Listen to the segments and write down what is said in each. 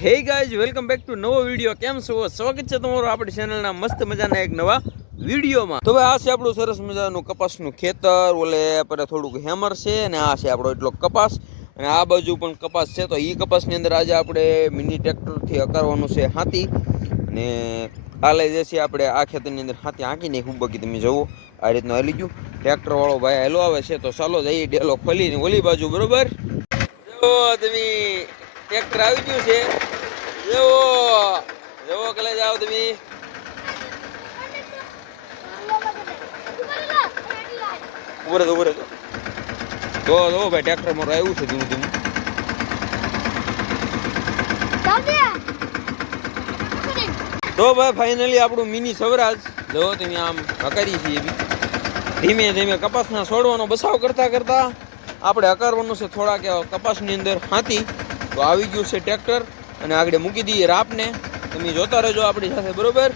Hey guys welcome back to નવો video. કેમ છો? સ્વાગત છે તમારું આપણી ચેનલના મસ્ત મજાના એક નવા વિડીયોમાં. તો ભાઈ આ છે આપણું સરસ મજાનું કપાસનું ખેતર. ઓલે આપણે થોડુંક હેમર છે અને આ છે આપણો એટલો કપાસ અને આ બાજુ પણ કપાસ છે. તો એ કપાસની અંદર આજે આપણે મિની ટ્રેક્ટરથી હકારવાનું છે હાથી અને હાલે જે છે આપણે આ ખેતરની અંદર હાથી હાંકીને ખૂબ બાકી તમે જુઓ આ રીતનું હાલી ગયું. ટ્રેક્ટર વાળો ભાઈ હેલો આવે છે તો ચાલો જઈએ ડેલો ખોલીને ઓલી બાજુ. બરોબર જો તમે ટ્રેક્ટર આવી ગયું છે. જેવો જેવો કલે જાઓ તમે. ઉભરે તો ભાઈ ટ્રેક્ટર મારું આવ્યું છે ધીમું ધીમું. તો ભાઈ ફાઇનલી આપણું મિની સ્વરાજ જો તમે આમ હકારી છીએ ધીમે ધીમે કપાસના છોડવાનો બસાવ કરતા કરતા આપણે હકારવાનું છે થોડાક કપાસની અંદર હાથી. તો આવી ગયું છે ટ્રેક્ટર અને આગળ મૂકી દઈએ રાપને. તમે જોતા રહેજો આપણી સાથે. બરોબર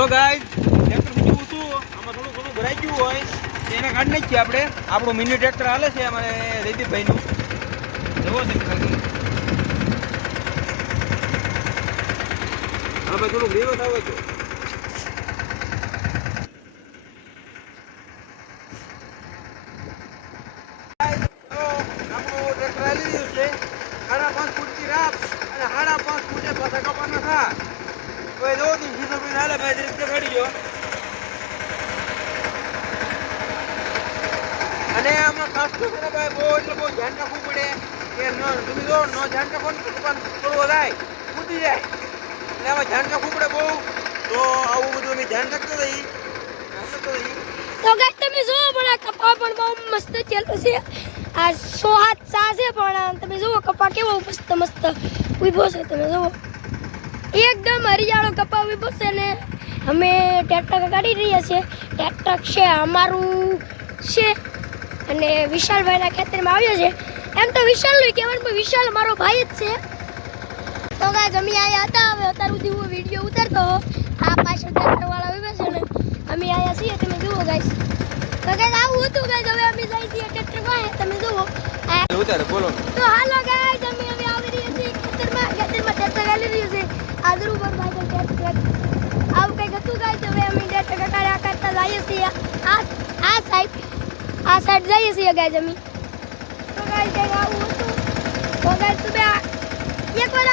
ઓ ગાઈસ ટ્રેક્ટર મૂક્યું હતું આમાં થોડું ઘણું ભરાઈ ગયું હોય એને કાઢી નાખીએ આપણે. આપણું મિની ટ્રેક્ટર હાલે છે અમારે જયદીપભાઈનું. જવો છે ખાલી હા ભાઈ થોડુંક રિવર્સ આવે છે. અને આમાં ખાસ કરીને ભાઈ બહુ ધ્યાન રાખવું પડે કે તમે જો ન ધ્યાન રાખો ને દુકાન થોડું વધાય કૂદી જાય એટલે આમાં ધ્યાન રાખવું પડે બહુ. તો આવું બધું અમે ધ્યાન રાખતો રહી. તો ગાઈસ તમે જુઓ પણ આ કપા પણ બહુ મસ્ત ચાલતો છે. આ 100 સા છે પણ તમે જુઓ કપા કેવો મસ્ત મસ્ત ઉભો છે. તમે જુઓ એકદમ હરિયાળો કપા ઉભો છે ને અમે ટ્રેક્ટર કાઢી રહ્યા છીએ. ટ્રેક્ટર છે અમારું છે અને વિશાલભાઈના ખેતરમાં આવ્યો છે. એમ તો વિશાલનું કહેવાનું પણ વિશાલ મારો ભાઈ જ છે. તો ગાઈસ અમે આયા હતા. હવે અત્યાર સુધી હું વિડીયો ઉતારતો આ પાછળ ટ્રેક્ટર વાળા ઉભા છે ને અમે આયા છીએ. તમે જુઓ ગાઈસ. તો ગાઈસ આવું હતું ગાઈસ. હવે અમે જઈ છીએ ટ્રેક્ટર પાસે. તમે જુઓ ઉતારે બોલો. તો હાલો ગાઈસ અમે હવે આવી રહ્યા છીએ ખેતરમાં ટ્રેક્ટર ચાલી રહ્યું છે. આદરુ પર ભાઈ ટ્રેક્ટર આવું કંઈક હતું ગાઈસ. હવે અમે ટ્રેક્ટર કરતા જઈએ છીએ આ સાઈડ જઈએ છીએ ગાઈસ અમે. તો ગાઈસ આવું હતું. તો ગાઈસ તમે એકવાર